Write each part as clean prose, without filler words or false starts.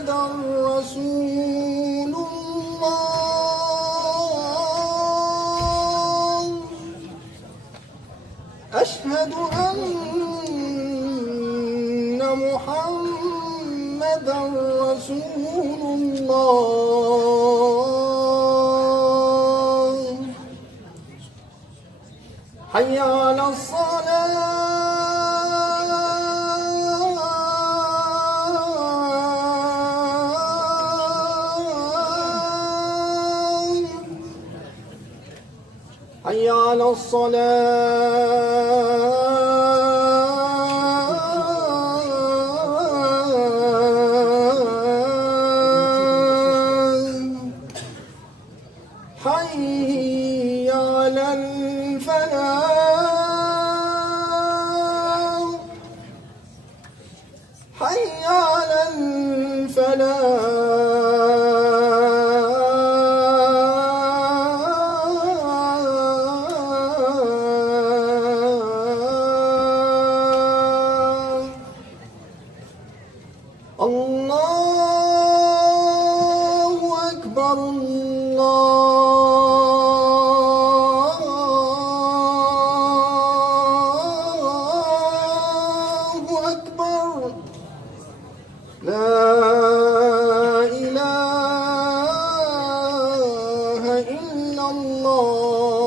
محمدا رسول الله أشهد أن محمدا رسول الله حي على الصلاة حي على الصلاة حي على الفلاح حي على الفلاح الله أكبر الله أكبر لا إله إلا الله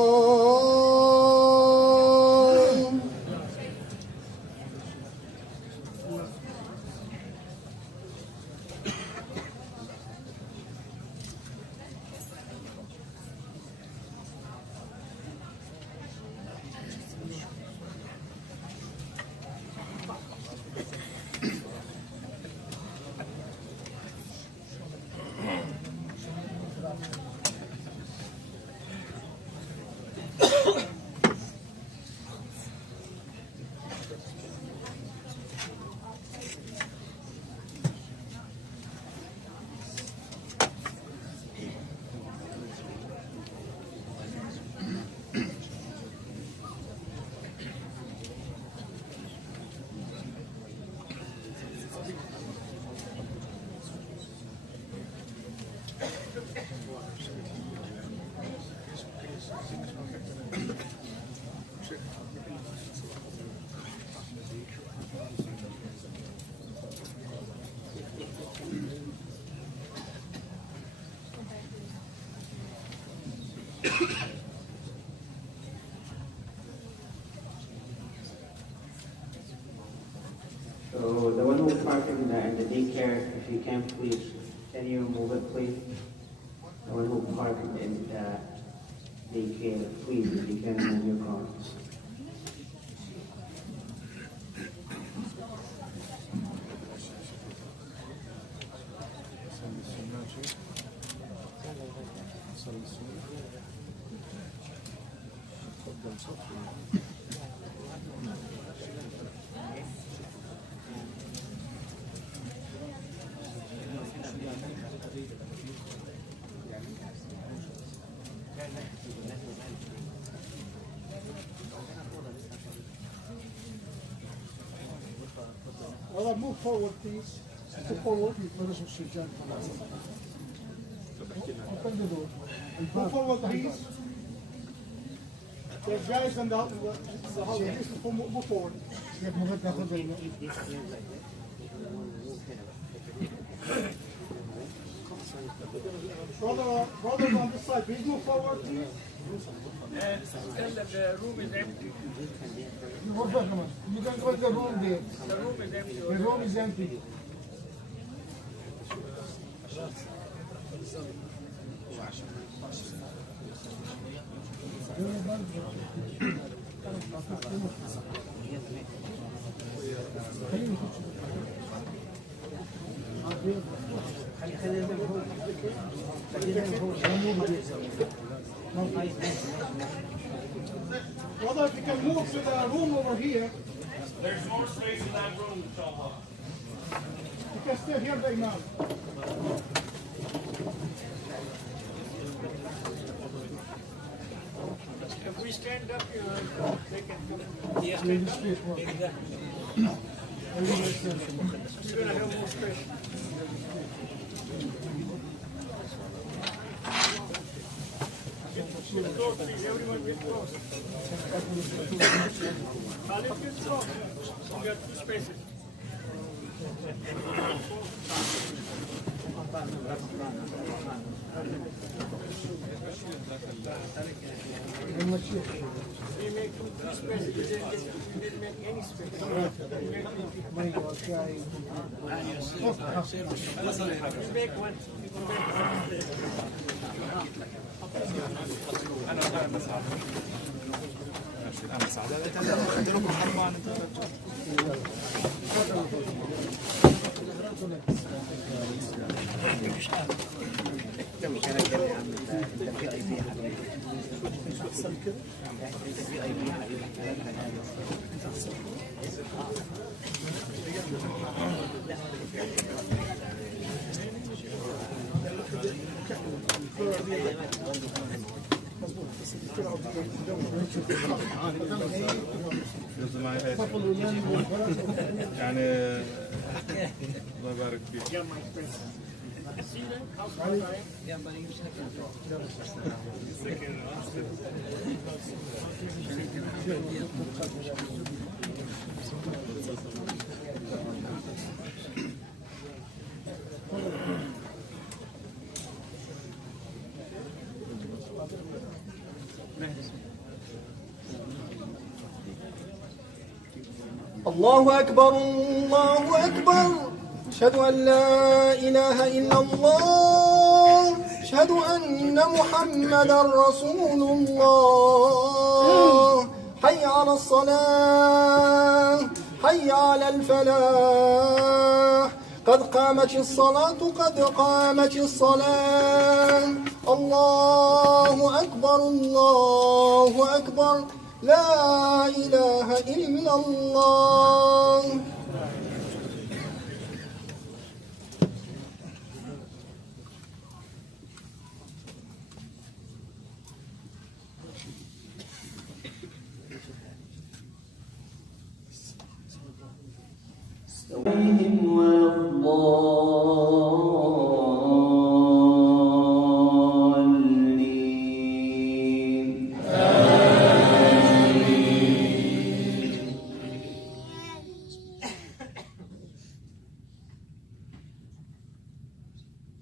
So the one who parked in the daycare, if you can please, can you move it please? The one who parked in the daycare, please, if you can move your car. Well, move forward, please. Move forward. Open the door. Move forward, please. There's guys in the hallway. Move forward. Brothers on this side, please move forward, please. The room is empty. You can go to the room there. The room is empty. The room is empty. Brother, if you can move to the room over here. There's more space in that room, inshallah. You can still hear the imam. If we stand up here, they can come. Yes, Exactly. We're going to have more space. floor, please. Everyone get close. Khalid, get close. We have 2 spaces. We make 2 spaces. We didn't make any space. We make 1. يعني الله يبارك فيك. الله أكبر الله أكبر أشهد أن لا إله إلا الله أشهد أن محمدا رسول الله حي على الصلاة حي على الفلاح قد قامت الصلاة قد قامت الصلاة الله أكبر الله أكبر لا إله إلا الله عليهم ولا الضالين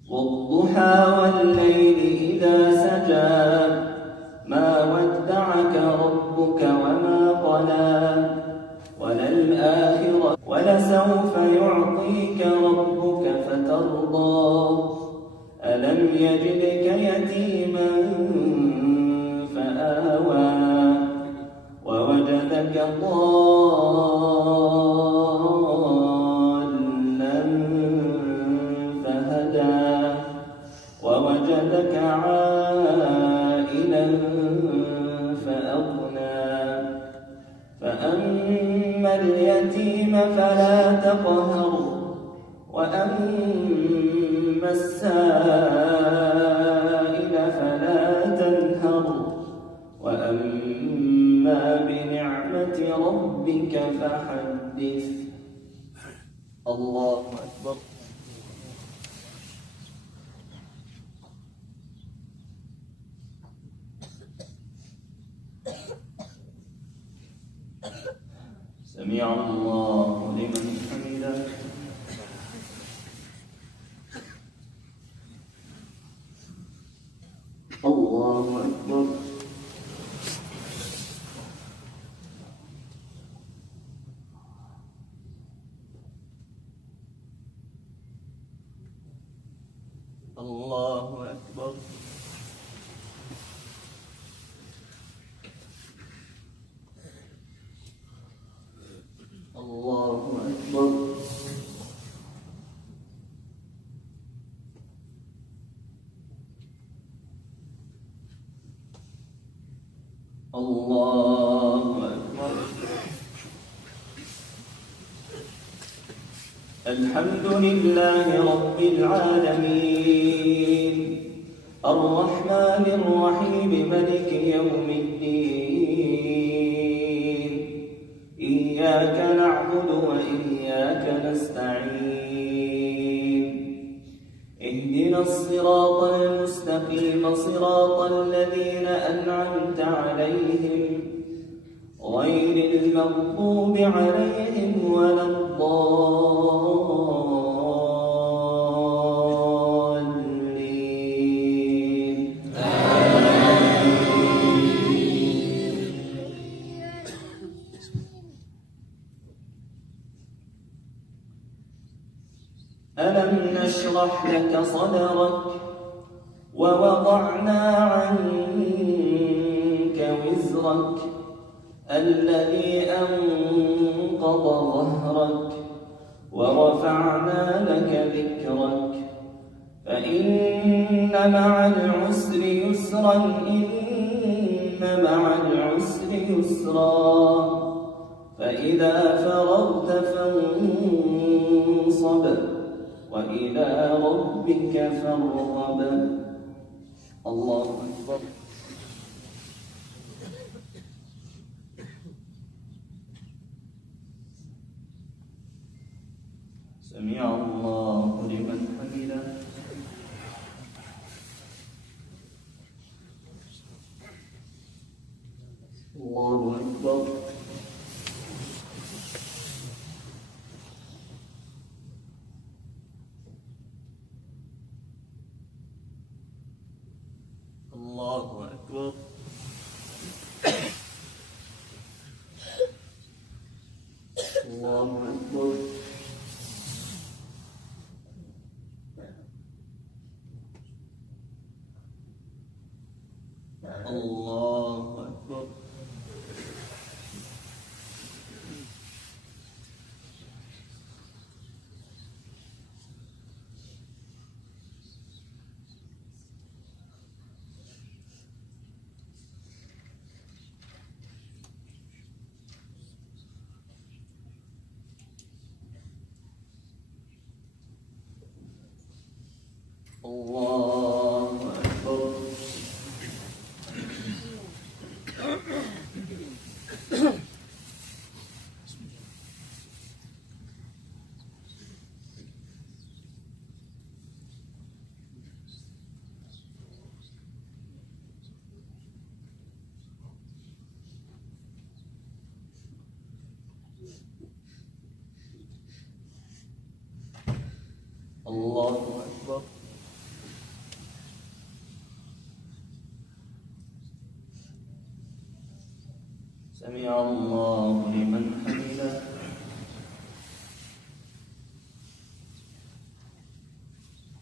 والضحى والليل إذا سجى ما ودعك ربك وما قلى وللآخرة ولسوف يعطيك ربك فترضى ألم يجدك يتيما فآوى ووجدك ضالا فهدى ووجدك عائلا فأغنى فأما اليتيم فلا تقهر وأما السائل فلا تنهر وأما بنعمة ربك فحدث الله أكبر سمع الله لمن حمده الله أكبر الله أكبر الله أكبر الله أكبر الحمد لله رب العالمين الرحمن الرحيم ملك يوم الدين إياك نعبد وإياك نستعين اهدنا اهدنا الصراط المستقيم صراط الذين أنعمت عليهم غير المغضوب عليهم ولا الضالين. ألم نشرح لك صدرك ووضعنا عنك وزرك الذي أنقض ظهرك ورفعنا لك ذكرك فإن مع العسر يسرا إن مع العسر يسرا فإذا فرغت فانصب وإلى ربك فارغب. الله أكبر. سمع الله لمن حمده. الله أكبر. الله أكبر. الله أكبر. الله أكبر. الله أكبر. الله أكبر. سمع الله لمن حمده.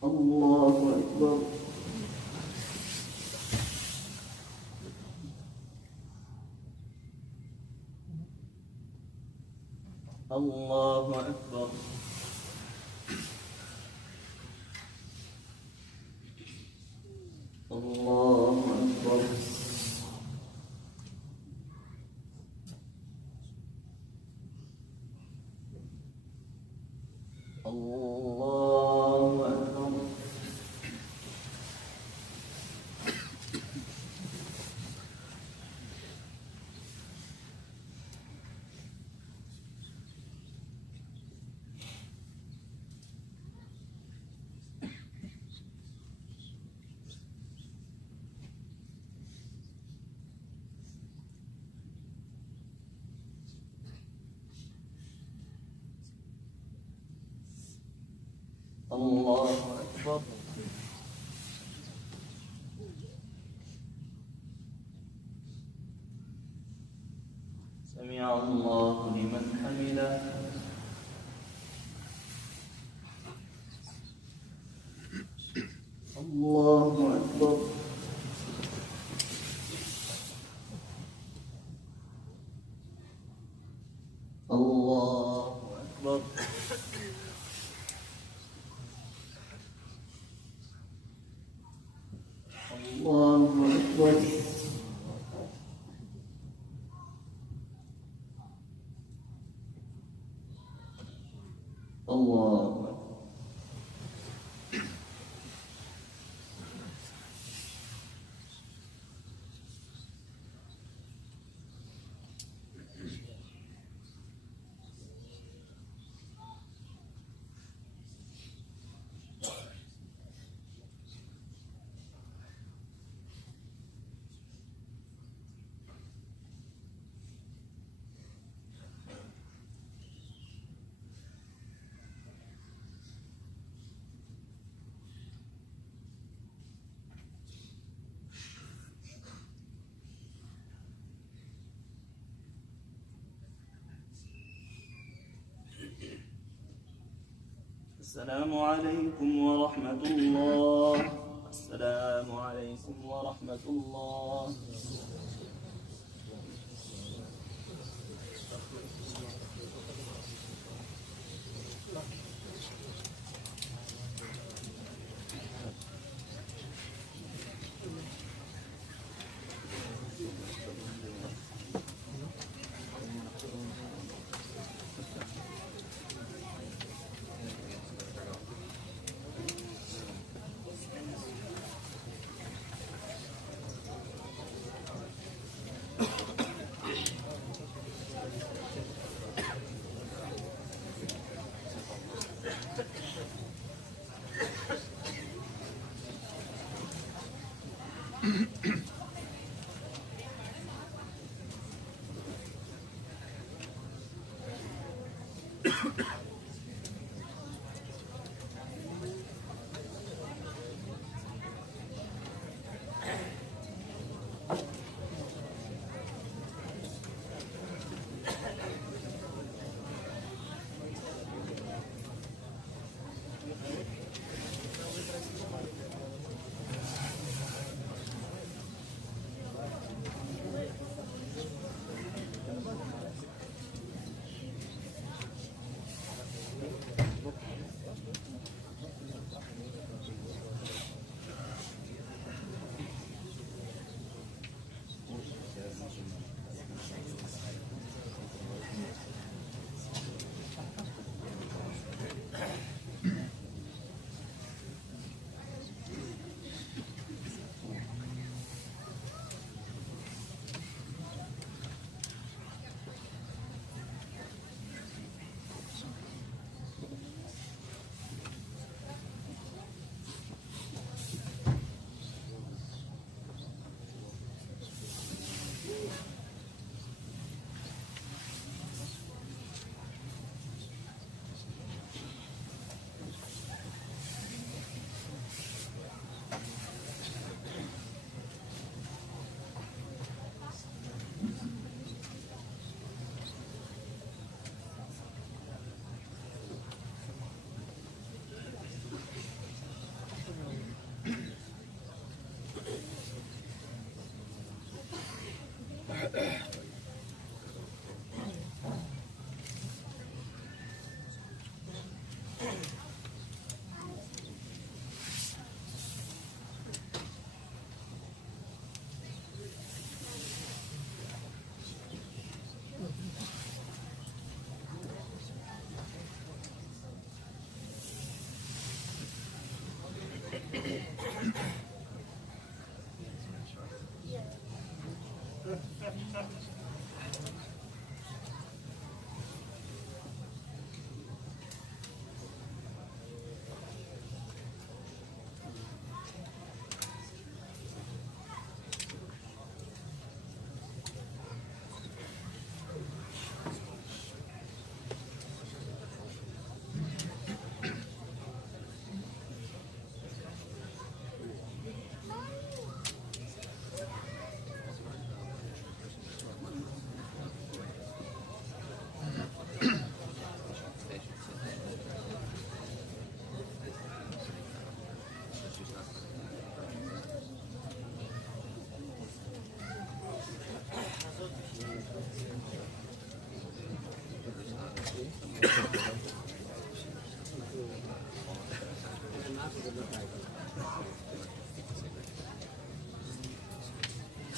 الله أكبر. الله أكبر. الله أكبر. الله أكبر. الله أكبر. سمع الله لمن حمده. الله أكبر. الله أكبر. الله أكبر. الله أكبر. السلام عليكم ورحمة الله. السلام عليكم ورحمة الله.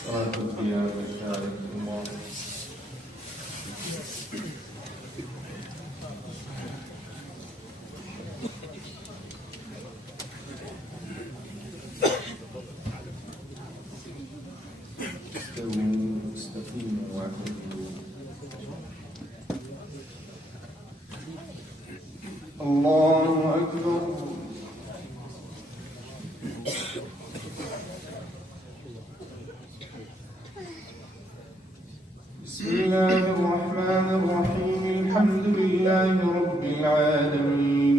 صلاة القيام شارك الله. استووا استقيموا واعتدلوا. الله أكبر. بسم الله الرحمن الرحيم. الحمد لله رب العالمين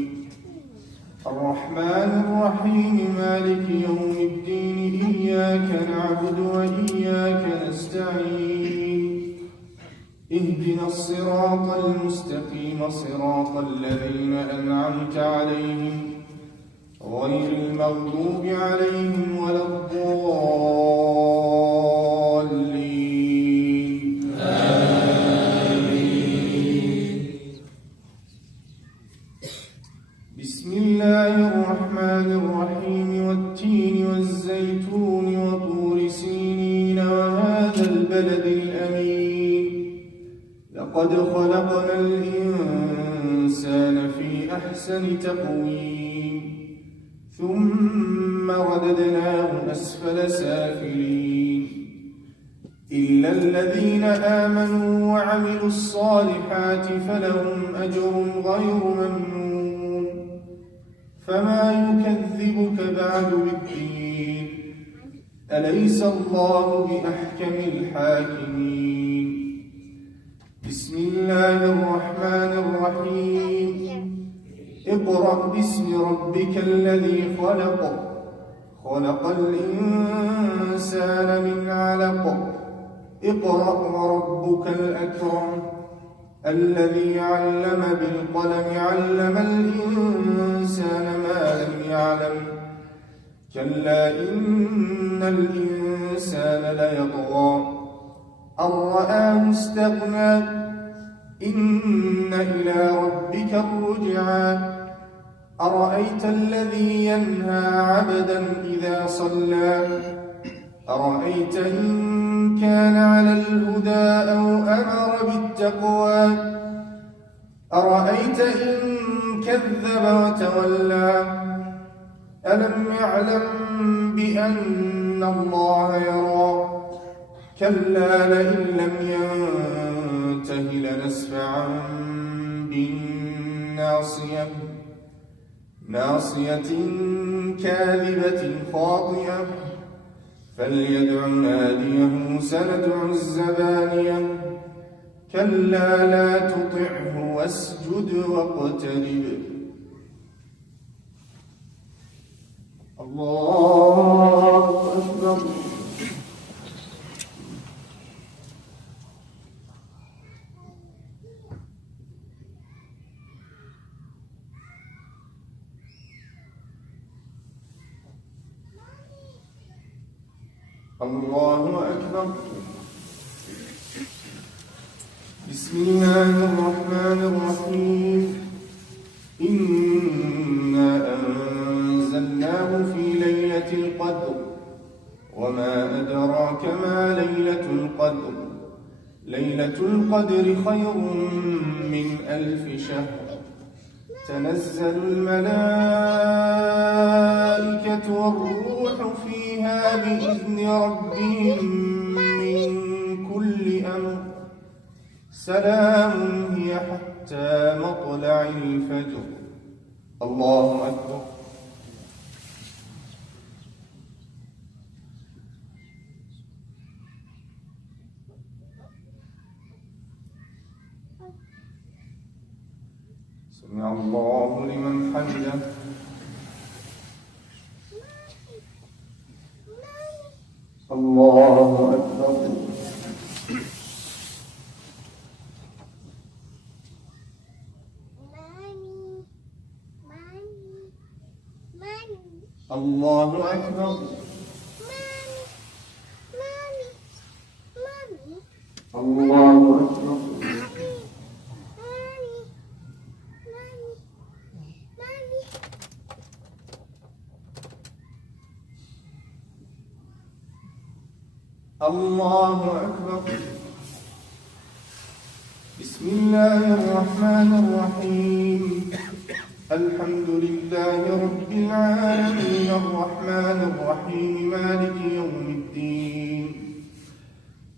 الرحمن الرحيم مالك يوم الدين. إياك نعبد وإياك نستعين. اهدنا الصراط المستقيم صراط الذين أنعمت عليهم غير المغضوب عليهم ولا الضالين آمين. بسم الله الرحمن الرحيم والتين والزيتون وطور سينين وهذا البلد الأمين لقد خلقنا الإنسان في أحسن تقويم ثم رددناه أسفل سافلين إلا الذين آمنوا وعملوا الصالحات فلهم أجر غير ممنون فما يكذبك بعد بالدين أليس الله بأحكم الحاكمين بسم الله الرحمن الرحيم اقرأ باسم ربك الذي خلق خلق الإنسان من علق اقرأ وربك الأكرم الذي علم بالقلم علم الإنسان ما لم يعلم كلا إن الإنسان ليطغى أن رآه استغنى إن إلى ربك الرجعى أرأيت الذي ينهى عبدا إذا صلى أرأيت إن كان على الهدى أو أمر بالتقوى أرأيت إن كذب وتولى ألم يعلم بأن الله يرى كلا لئن لم ينته لنسفعا بالناصية ناصية كاذبة خاطئة فليدع ناديه سندع الزبانية كلا لا تطعه واسجد واقترب الله أكبر الله أكبر بسم الله الرحمن الرحيم إنا أنزلناه في ليلة القدر وما أدراك ما ليلة القدر ليلة القدر خير من 1000 شهر تنزل الملائكة والروح فيها بإذن ربهم من كل أمر سلام هي حتى مطلع الفجر الله أكبر سمع الله لمن حمده الله أكبر الله أكبر الله أكبر الله أكبر بسم الله الرحمن الرحيم الحمد لله رب العالمين الرحمن الرحيم مالك يوم الدين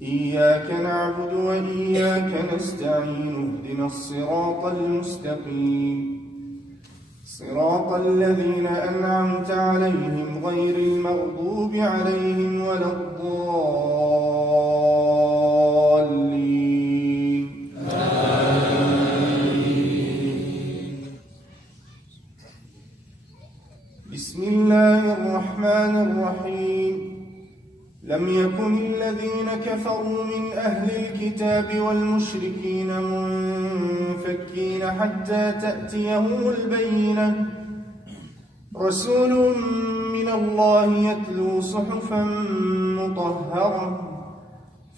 إياك نعبد وإياك نستعين اهدنا الصراط المستقيم صراط الذين أنعمت عليهم غير المغضوب عليهم ولا الضالين آمين. بسم الله الرحمن الرحيم لم يكن الذين كفروا من أهل الكتاب والمشركين منفكين حتى تأتيهم البينة رسول من الله يتلو صحفا مطهرة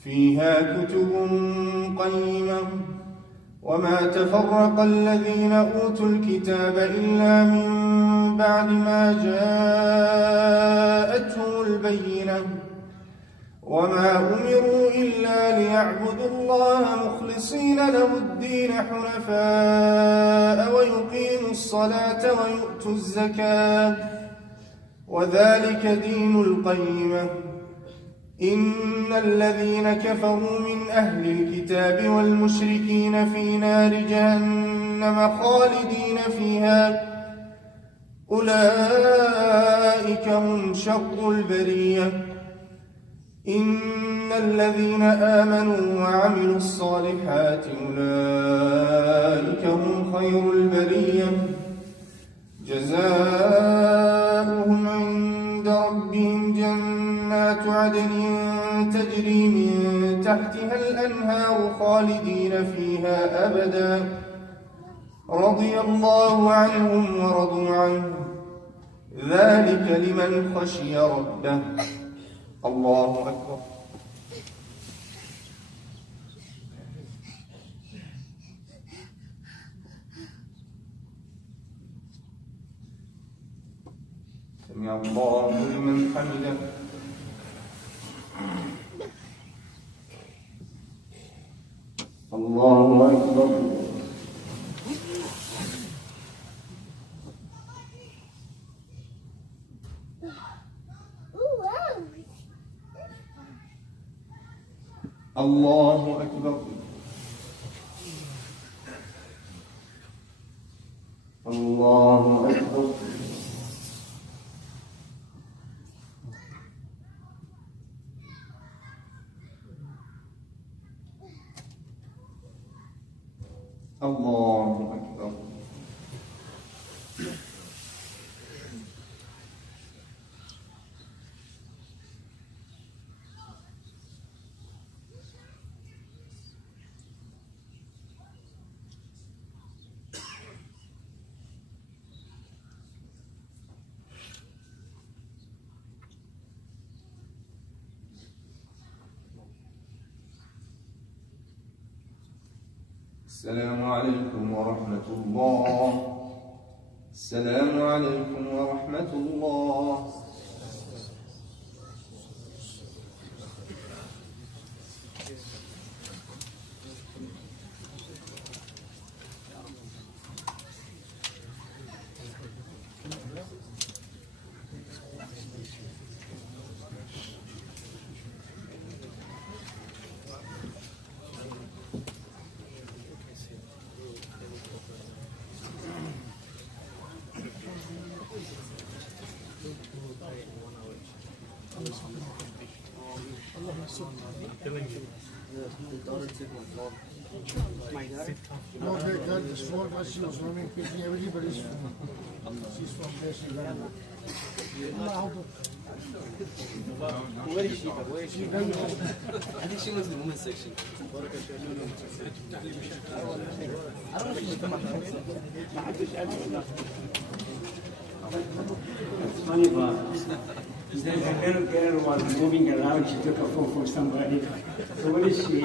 فيها كتب قيمة وما تفرق الذين أوتوا الكتاب إلا من بعد ما جاءتهم البينة وما أمروا إلا ليعبدوا الله مخلصين له الدين حنفاء ويقيموا الصلاة ويؤتوا الزكاة وذلك دين القيمة إن الذين كفروا من أهل الكتاب والمشركين في نار جهنم خالدين فيها أولئك هم شر البرية إن الذين آمنوا وعملوا الصالحات أولئك هم خير البرية جزاؤهم عند ربهم جنات عدن تجري من تحتها الأنهار خالدين فيها أبدا رضي الله عنهم ورضوا عنه ذلك لمن خشي ربه الله أكبر سمع الله لمن حمده الله أكبر الله أكبر الله أكبر الله أكبر السلام عليكم ورحمة الله السلام عليكم ورحمة الله No, her girl, the small one, she was running quickly. Everybody's from. She's from there. She ran. Where is she? Where is she? I think she was in the women's section. I don't know if she's from It's funny, but the little girl was moving around. She took a phone for somebody. So what is she?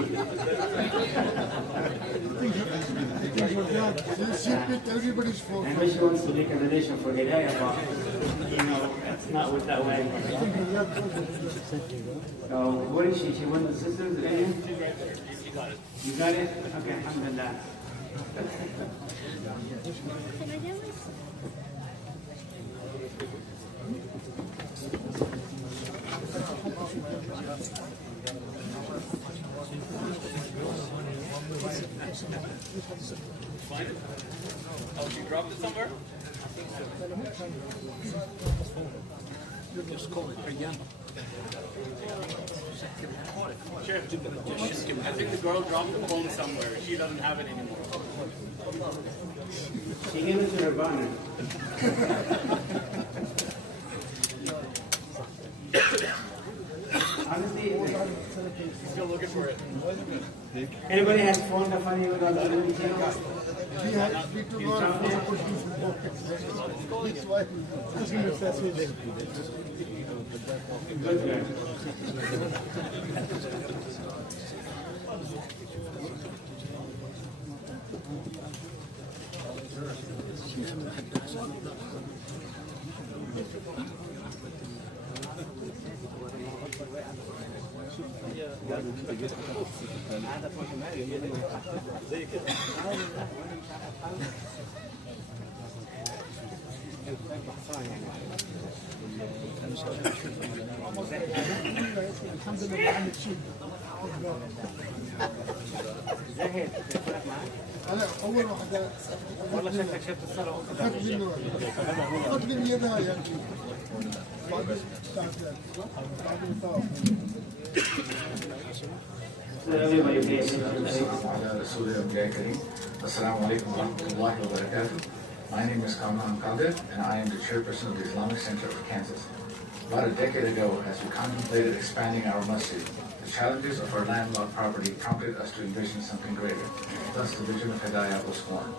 She picked everybody's phone. I know she wants to make a donation for Hidayah, but you know, that's not what that way. So what is she? She one of the sisters? You got it. You got it? Okay, alhamdulillah. Find it? Oh, you dropped it somewhere? Just call it again. Sure. I think the girl dropped the phone somewhere. She doesn't have it anymore. She gave it to her partner. He's still looking for it. Anybody has phone the funny with all the other details? انا اول واحده والله شكلك شفت الصلاة اخذت منه اخذت من يدها يا اخي بعدين بعدين طاف Everybody pay attention. على رسول الله الكريم. السلام عليكم ورحمة الله وبركاته. My name is Kamran Qadir and I am the chairperson of the Islamic Center of Kansas. About a decade ago, as we contemplated expanding our masjid, the challenges of our landlocked property prompted us to envision something greater. Thus, the vision of Hidayah was born.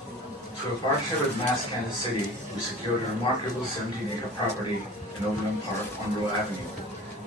Through a partnership with Mass Kansas City, we secured a remarkable 17-acre property in Overland Park on Monroe Avenue,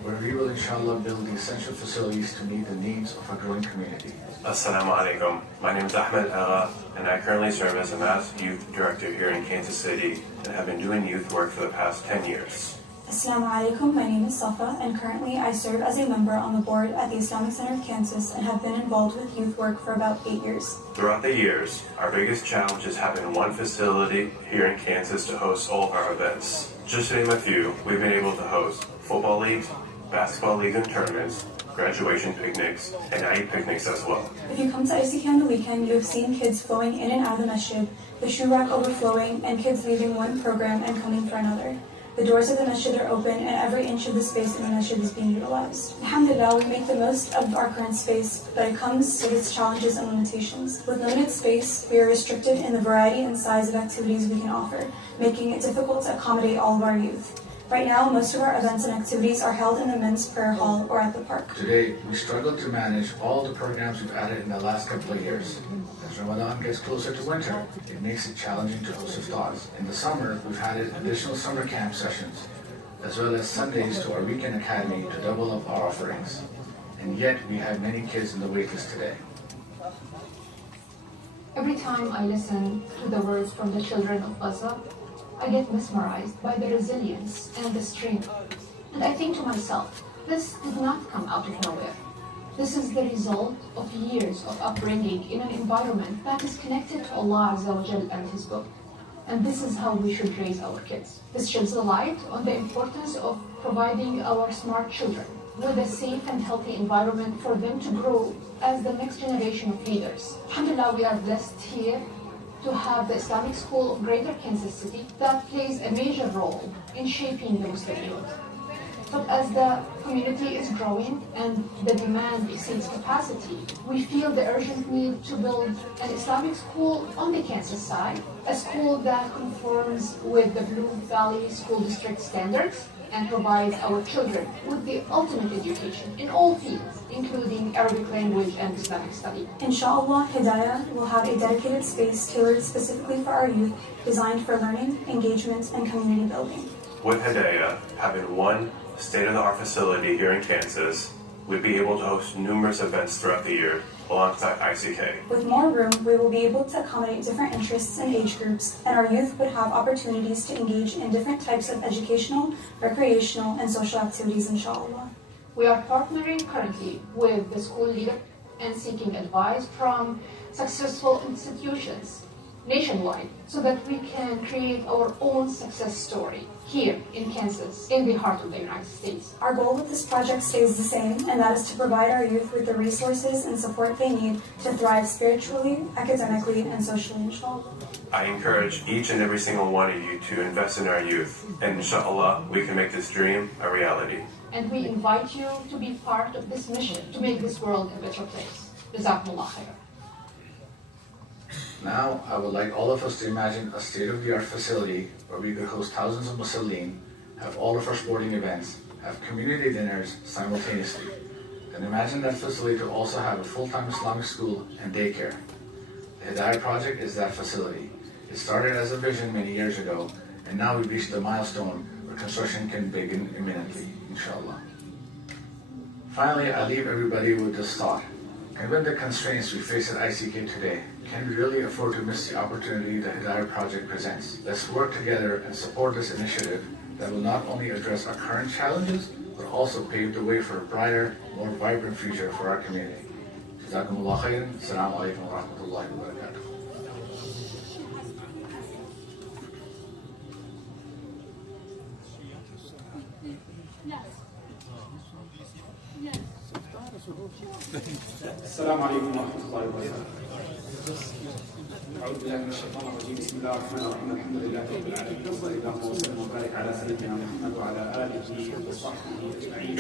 where we will inshallah build the essential facilities to meet the needs of a growing community. Assalamu alaikum. My name is Ahmed Agha, and I currently serve as a Mass Youth Director here in Kansas City and have been doing youth work for the past 10 years. Assalamu alaikum, my name is Safa, and currently I serve as a member on the board at the Islamic Center of Kansas and have been involved with youth work for about 8 years. Throughout the years, our biggest challenge is having one facility here in Kansas to host all of our events. Just to name a few, we've been able to host football leagues, basketball leagues and tournaments, graduation picnics, and Eid picnics as well. If you come to ICK on the weekend, you have seen kids flowing in and out of the masjid, the shoe rack overflowing, and kids leaving one program and coming for another. The doors of the masjid are open and every inch of the space in the masjid is being utilized. Alhamdulillah, we make the most of our current space, but it comes with its challenges and limitations. With limited space, we are restricted in the variety and size of activities we can offer, making it difficult to accommodate all of our youth. Right now, most of our events and activities are held in the men's prayer hall or at the park. Today, we struggle to manage all the programs we've added in the last couple of years. As Ramadan gets closer to winter, it makes it challenging to host iftars. In the summer, we've added additional summer camp sessions, as well as Sundays to our weekend academy to double up our offerings. And yet, we have many kids in the waitlist today. Every time I listen to the words from the children of Gaza, I get mesmerized by the resilience and the strength. And I think to myself, this did not come out of nowhere. This is the result of years of upbringing in an environment that is connected to Allah Azza wa Jal and His Book. And this is how we should raise our kids. This sheds a light on the importance of providing our smart children with a safe and healthy environment for them to grow as the next generation of leaders. Alhamdulillah, we are blessed here to have the Islamic School of Greater Kansas City that plays a major role in shaping the Muslim youth. But as the community is growing and the demand exceeds capacity, we feel the urgent need to build an Islamic school on the Kansas side, a school that conforms with the Blue Valley School District standards and provides our children with the ultimate education in all fields, including Arabic language and Islamic study. Inshallah, Hidayah will have a dedicated space tailored specifically for our youth, designed for learning, engagement, and community building. With Hidayah having one state-of-the-art facility here in Kansas, we'd be able to host numerous events throughout the year alongside ICK. With more room, we will be able to accommodate different interests and age groups, and our youth would have opportunities to engage in different types of educational, recreational, and social activities, inshallah. We are partnering currently with the school leader and seeking advice from successful institutions nationwide so that we can create our own success story here in Kansas, in the heart of the United States. Our goal with this project stays the same, and that is to provide our youth with the resources and support they need to thrive spiritually, academically, and socially, inshallah. I encourage each and every single one of you to invest in our youth, and inshallah, we can make this dream a reality. And we invite you to be part of this mission to make this world a better place. Jazakumullah khair. Now, I would like all of us to imagine a state-of-the-art facility where we could host thousands of Muslimin, have all of our sporting events, have community dinners simultaneously, Then imagine that facility to also have a full-time Islamic school and daycare. The Hidayah Project is that facility. It started as a vision many years ago, and now we've reached the milestone where construction can begin imminently, inshallah. Finally, I leave everybody with this thought. Given the constraints we face at ICK today, can we really afford to miss the opportunity the Hidayah Project presents? Let's work together and support this initiative that will not only address our current challenges, but also pave the way for a brighter, more vibrant future for our community. Jazakumullah khairan. Assalamu alaikum wa rahmatullahi wa barakatuh. السلام عليكم ورحمة الله وبركاته. أعوذ بالله من الشيطان الرجيم. بسم الله الرحمن الرحيم. الحمد لله رب العالمين. وصلى الله وسلم وبارك على سيدنا محمد وعلى آله وصحبه أجمعين.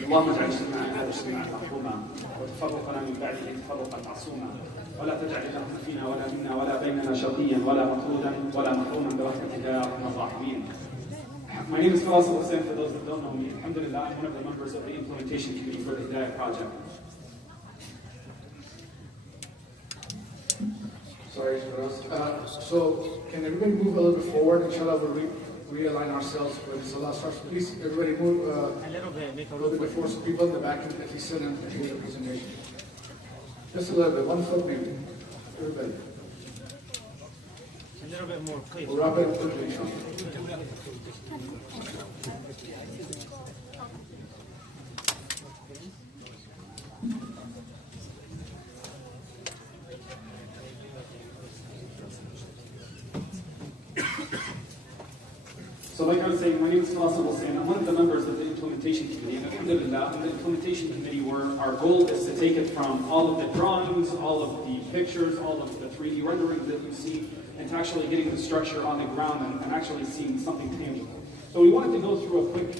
اللهم اجعل اجتماعنا هذا اجتماعا مرحوما وتفرقنا من بعده تفرقا معصوما ولا تجعل اللهم فينا ولا منا ولا بيننا شقيا ولا مطرودا ولا محروما برحمتك يا أرحم الراحمين. My name is Faisal Hussain, for those that don't know me. Alhamdulillah, I'm one of the members of the implementation committee for the Hidayah Project. Sorry, so can everybody move a little bit forward? Inshallah, we'll realign ourselves when Salah starts. Please, everybody move a little bit forward so people in the back can at least sit and hear the presentation. Just a little bit, 1 foot maybe. Everybody. A little bit more, please. We'll wrap it up quickly, inshallah. So like I was saying, my name is Faisal Hussain. I'm one of the members of the implementation committee. And alhamdulillah, in the implementation committee, where our goal is to take it from all of the drawings, all of the pictures, all of the 3D renderings that you see, and to actually getting the structure on the ground and actually seeing something tangible. So we wanted to go through a quick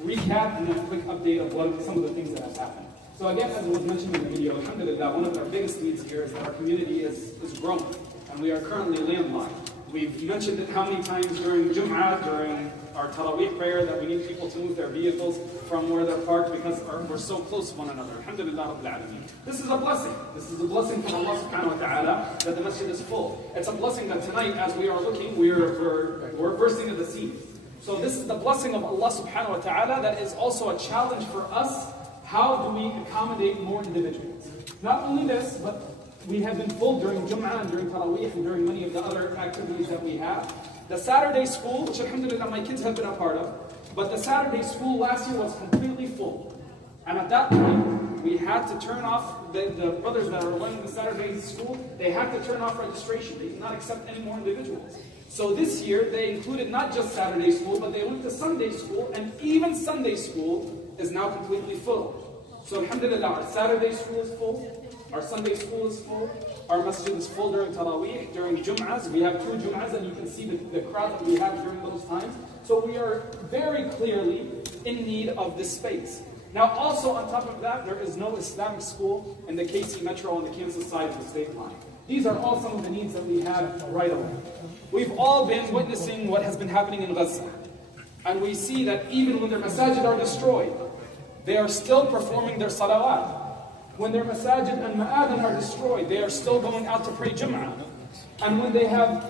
recap and then a quick update of some of the things that have happened. So again, as was mentioned in the video, alhamdulillah, one of our biggest needs here is that our community is growing, and we are currently landlocked. We've mentioned it how many times during Jum'ah, during our Taraweeh prayer, that we need people to move their vehicles from where they're parked because we're so close to one another. Alhamdulillah Rabbil Alameen. This is a blessing. This is a blessing from Allah subhanahu wa ta'ala that the masjid is full. It's a blessing that tonight, as we are looking, we're bursting at the seams. So this is the blessing of Allah subhanahu wa ta'ala that is also a challenge for us. How do we accommodate more individuals? Not only this, but we have been full during Jum'ah and during Taraweeh and during many of the other activities that we have. The Saturday school, which alhamdulillah my kids have been a part of, but the Saturday school last year was completely full. And at that point, we had to turn off, the brothers that are running the Saturday school, they had to turn off registration. They did not accept any more individuals. So this year, they included not just Saturday school, but they went to Sunday school, and even Sunday school is now completely full. So alhamdulillah, our Saturday school is full. Our Sunday school is full. Our masjid is full during Taraweeh, during Jum'ahs. We have 2 Jum'ahs, and you can see the crowd that we have during those times. So we are very clearly in need of this space. Now also on top of that, there is no Islamic school in the KC Metro on the Kansas side of the state line. These are all some of the needs that we have right away. We've all been witnessing what has been happening in Gaza. And we see that even when their masajid are destroyed, they are still performing their salawat. When their masajid and ma'adhan are destroyed, they are still going out to pray Jum'ah. And when they have,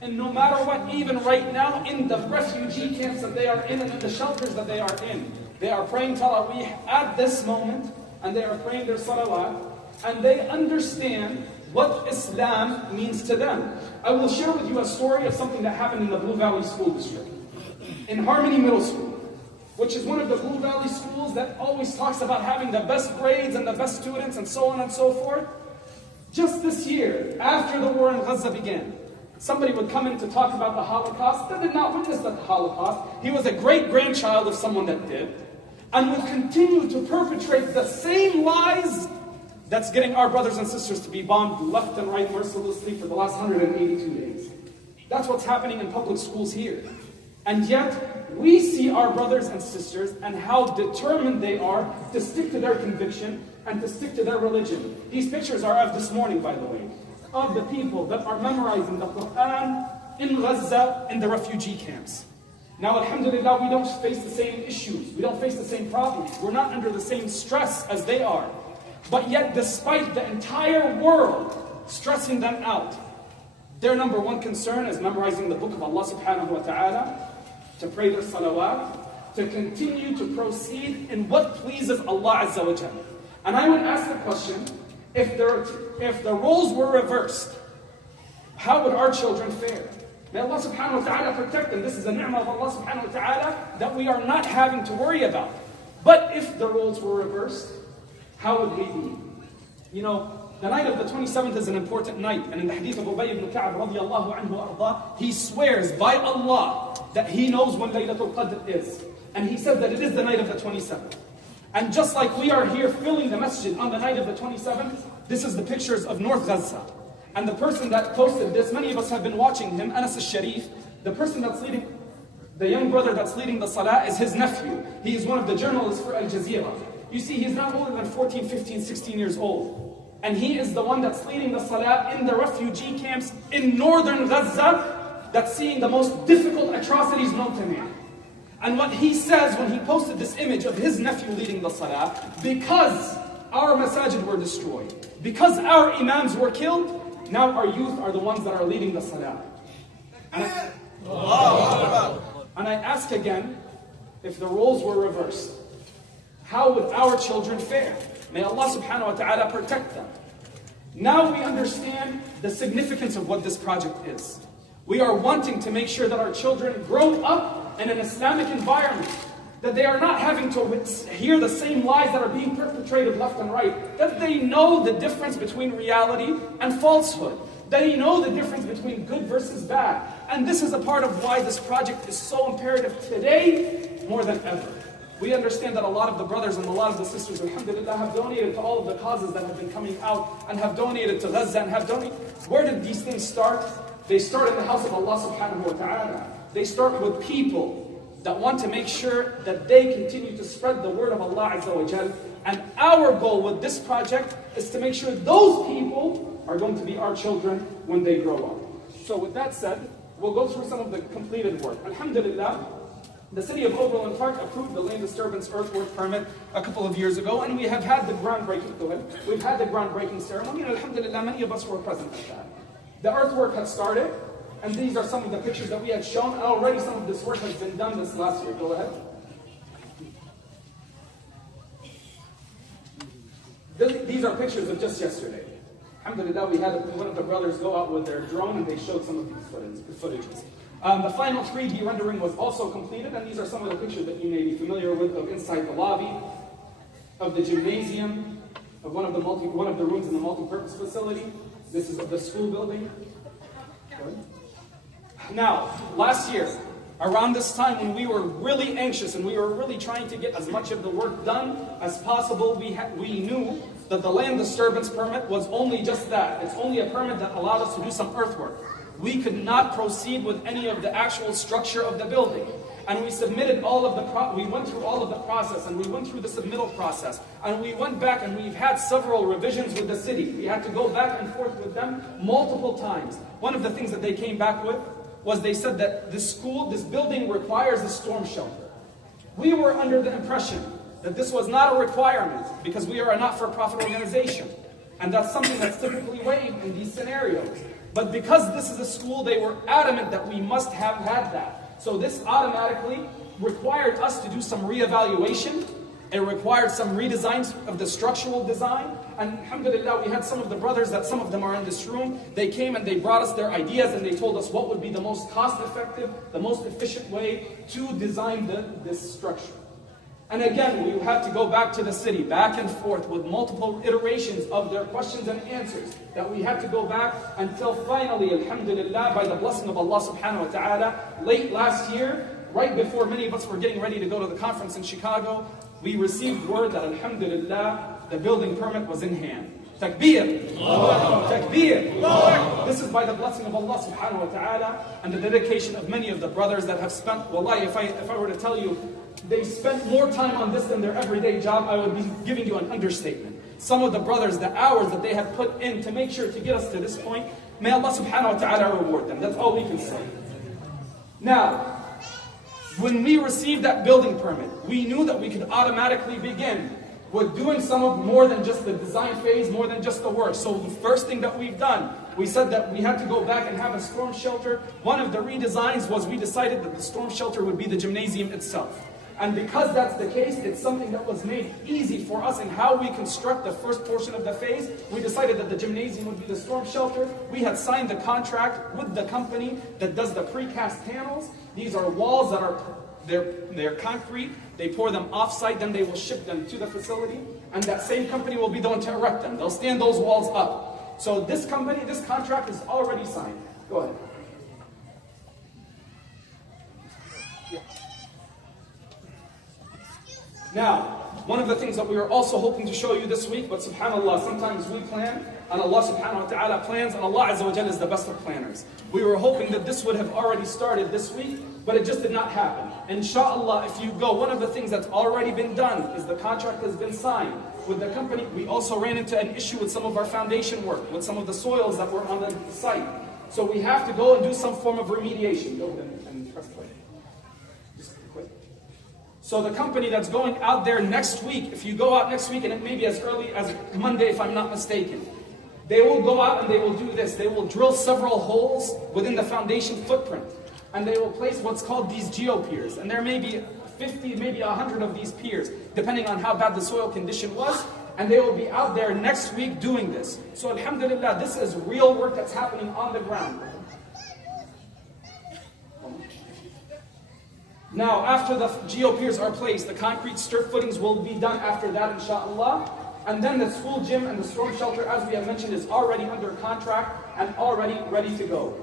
and no matter what, even right now in the refugee camps that they are in and in the shelters that they are in, they are praying Taraweeh at this moment, and they are praying their salawat, and they understand what Islam means to them. I will share with you a story of something that happened in the Blue Valley School District, in Harmony Middle School, which is one of the Blue Valley schools that always talks about having the best grades and the best students and so on and so forth. Just this year, after the war in Gaza began, somebody would come in to talk about the Holocaust that did not witness the Holocaust. He was a great-grandchild of someone that did, and would continue to perpetrate the same lies that's getting our brothers and sisters to be bombed left and right mercilessly for the last 182 days. That's what's happening in public schools here. And yet, we see our brothers and sisters and how determined they are to stick to their conviction and to stick to their religion. These pictures are of this morning, by the way, of the people that are memorizing the Quran in Gaza in the refugee camps. Now, alhamdulillah, we don't face the same issues. We don't face the same problems. We're not under the same stress as they are. But yet, despite the entire world stressing them out, their number one concern is memorizing the book of Allah subhanahu wa ta'ala, to pray their salawat, to continue to proceed in what pleases Allah Azza wa Jalla. And I would ask the question, if the roles were reversed, how would our children fare? May Allah subhanahu wa ta'ala protect them. This is a ni'mah of Allah subhanahu wa ta'ala that we are not having to worry about. But if the roles were reversed, how would we be? You know, the night of the 27th is an important night. And in the hadith of Ubay ibn Ka'b radiyallahu anhu arda, he swears by Allah that he knows when Laylatul Qadr is. And he said that it is the night of the 27th. And just like we are here filling the masjid on the night of the 27th, this is the pictures of North Gaza. And the person that posted this, many of us have been watching him, Anas al-Sharif. The person that's leading, the young brother that's leading the salah is his nephew. He is one of the journalists for Al Jazeera. You see, he's not older than 14, 15, 16 years old. And he is the one that's leading the salah in the refugee camps in northern Gaza that's seeing the most difficult atrocities known to man. And what he says when he posted this image of his nephew leading the salah, because our masajid were destroyed, because our imams were killed, now our youth are the ones that are leading the salah. And I ask again, if the roles were reversed, how would our children fare? May Allah subhanahu wa ta'ala protect them. Now we understand the significance of what this project is. We are wanting to make sure that our children grow up in an Islamic environment, that they are not having to hear the same lies that are being perpetrated left and right, that they know the difference between reality and falsehood. They know the difference between good versus bad. And this is a part of why this project is so imperative today more than ever. We understand that a lot of the brothers and a lot of the sisters, alhamdulillah, have donated to all of the causes that have been coming out and have donated to Gaza and have donated. Where did these things start? They start in the house of Allah subhanahu wa ta'ala. They start with people that want to make sure that they continue to spread the word of Allah Azza wa Jal. And our goal with this project is to make sure those people are going to be our children when they grow up. So with that said, we'll go through some of the completed work. Alhamdulillah, the city of Overland Park approved the land disturbance earthwork permit a couple of years ago, and we have had the groundbreaking. We've had the groundbreaking ceremony, and alhamdulillah, many of us were present at that. The earthwork had started, and these are some of the pictures that we had shown, and already some of this work has been done this last year. Go ahead. These are pictures of just yesterday. Alhamdulillah, we had one of the brothers go out with their drone, and they showed some of these footages. The final 3D rendering was also completed, and these are some of the pictures that you may be familiar with of inside the lobby, of the gymnasium, of one of the rooms in the multi-purpose facility. This is of the school building. Now, last year, around this time when we were really anxious and we were really trying to get as much of the work done as possible, we knew that the land disturbance permit was only just that. It's only a permit that allowed us to do some earthwork. We could not proceed with any of the actual structure of the building. And we submitted we went through all of the process, and we went through the submittal process. And we went back and we've had several revisions with the city. We had to go back and forth with them multiple times. One of the things that they came back with was they said that this building requires a storm shelter. We were under the impression that this was not a requirement because we are a not-for-profit organization. And that's something that's typically waived in these scenarios. But because this is a school, they were adamant that we must have had that. So this automatically required us to do some reevaluation. It required some redesigns of the structural design. And alhamdulillah, we had some of the brothers, that some of them are in this room. They came and they brought us their ideas and they told us what would be the most cost-effective, the most efficient way to design this structure. And again, we had to go back to the city, back and forth with multiple iterations of their questions and answers. That we had to go back until finally, alhamdulillah, by the blessing of Allah subhanahu wa ta'ala, late last year, right before many of us were getting ready to go to the conference in Chicago, we received word that alhamdulillah, the building permit was in hand. Takbir! Takbir! This is by the blessing of Allah subhanahu wa ta'ala and the dedication of many of the brothers that have spent, wallahi, if I were to tell you, they spent more time on this than their everyday job, I would be giving you an understatement. Some of the brothers, the hours that they have put in to make sure to get us to this point, may Allah subhanahu wa ta'ala reward them. That's all we can say. Now, When we received that building permit, we knew that we could automatically begin with doing some of more than just the design phase, more than just the work. So the first thing that we've done, we said that we had to go back and have a storm shelter. One of the redesigns was we decided that the storm shelter would be the gymnasium itself. And because that's the case, it's something that was made easy for us in how we construct the first portion of the phase. We decided that the gymnasium would be the storm shelter. We had signed the contract with the company that does the precast panels. These are walls that are they're concrete. They pour them off-site, then they will ship them to the facility. And that same company will be the one to erect them. They'll stand those walls up. So this company, this contract is already signed. Go ahead. Yeah. Now, one of the things that we are also hoping to show you this week, but subhanAllah, sometimes we plan, and Allah subhanahu wa ta'ala plans, and Allah azza wa jalla is the best of planners. We were hoping that this would have already started this week, but it just did not happen. Inshallah, if you go, one of the things that's already been done is the contract has been signed with the company. We also ran into an issue with some of our foundation work, with some of the soils that were on the site. So we have to go and do some form of remediation. Go ahead and press play. Just quick. So the company that's going out there next week, if you go out next week, and it may be as early as Monday if I'm not mistaken, they will go out and they will do this. They will drill several holes within the foundation footprint. And they will place what's called these geopiers. And there may be 50, maybe 100 of these piers, depending on how bad the soil condition was. And they will be out there next week doing this. So alhamdulillah, this is real work that's happening on the ground. Now, after the geopiers are placed, the concrete skirt footings will be done after that, inshallah. And then the school gym and the storm shelter, as we have mentioned, is already under contract and already ready to go.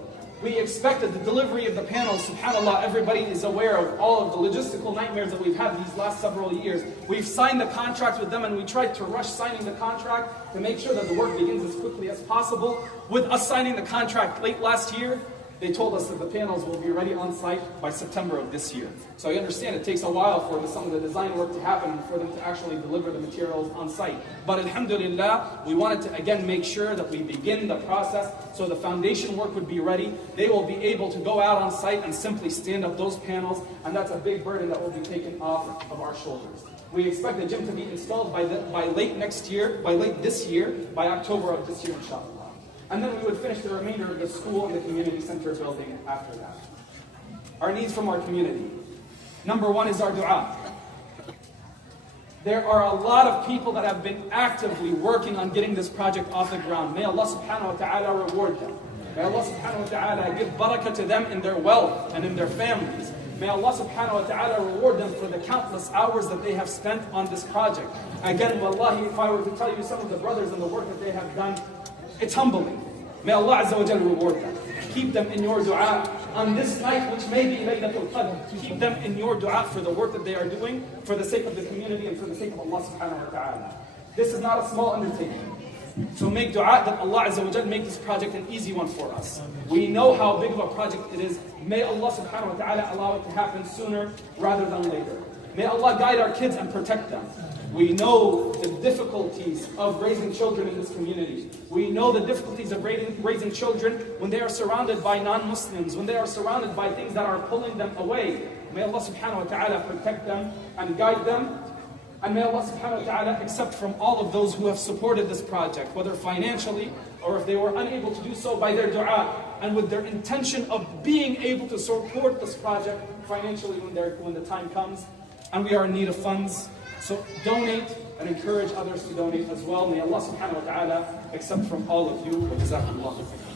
We expected the delivery of the panels. SubhanAllah, everybody is aware of all of the logistical nightmares that we've had these last several years. We've signed the contract with them and we tried to rush signing the contract to make sure that the work begins as quickly as possible. With us signing the contract late last year, they told us that the panels will be ready on site by September of this year. So I understand it takes a while for some of the design work to happen and for them to actually deliver the materials on site. But alhamdulillah, we wanted to again make sure that we begin the process so the foundation work would be ready. They will be able to go out on site and simply stand up those panels, and that's a big burden that will be taken off of our shoulders. We expect the gym to be installed by late this year, by October of this year, inshallah. And then we would finish the remainder of the school and the community center building after that. Our needs from our community. Number one is our dua. There are a lot of people that have been actively working on getting this project off the ground. May Allah subhanahu wa ta'ala reward them. May Allah subhanahu wa ta'ala give barakah to them in their wealth and in their families. May Allah subhanahu wa ta'ala reward them for the countless hours that they have spent on this project. Again, wallahi, if I were to tell you some of the brothers and the work that they have done, it's humbling. May Allah Azza wa Jalla reward them. Keep them in your dua on this night, which may be Laylatul Qadr. Keep them in your dua for the work that they are doing, for the sake of the community and for the sake of Allah subhanahu wa ta'ala. This is not a small undertaking. So make dua that Allah Azza wa Jalla make this project an easy one for us. We know how big of a project it is. May Allah subhanahu wa ta'ala allow it to happen sooner rather than later. May Allah guide our kids and protect them. We know the difficulties of raising children in this community. We know the difficulties of raising children when they are surrounded by non-Muslims, when they are surrounded by things that are pulling them away. May Allah subhanahu wa ta'ala protect them and guide them. And may Allah subhanahu wa ta'ala accept from all of those who have supported this project, whether financially or if they were unable to do so by their dua and with their intention of being able to support this project financially when the time comes. And we are in need of funds. So donate and encourage others to donate as well. May Allah subhanahu wa ta'ala accept from all of you. Wa jazakumullahu khairan.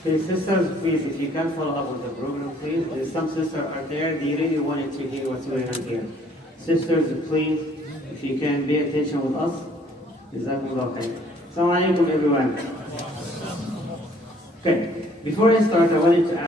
Okay, sisters, please, if you can follow up with the program, please. There's some sisters are there, they really wanted to hear what's going on here. Sisters, please, if you can pay attention with us. Jazakumullahu khairan. Assalamu alaikum, everyone. Okay, before I start, I wanted to ask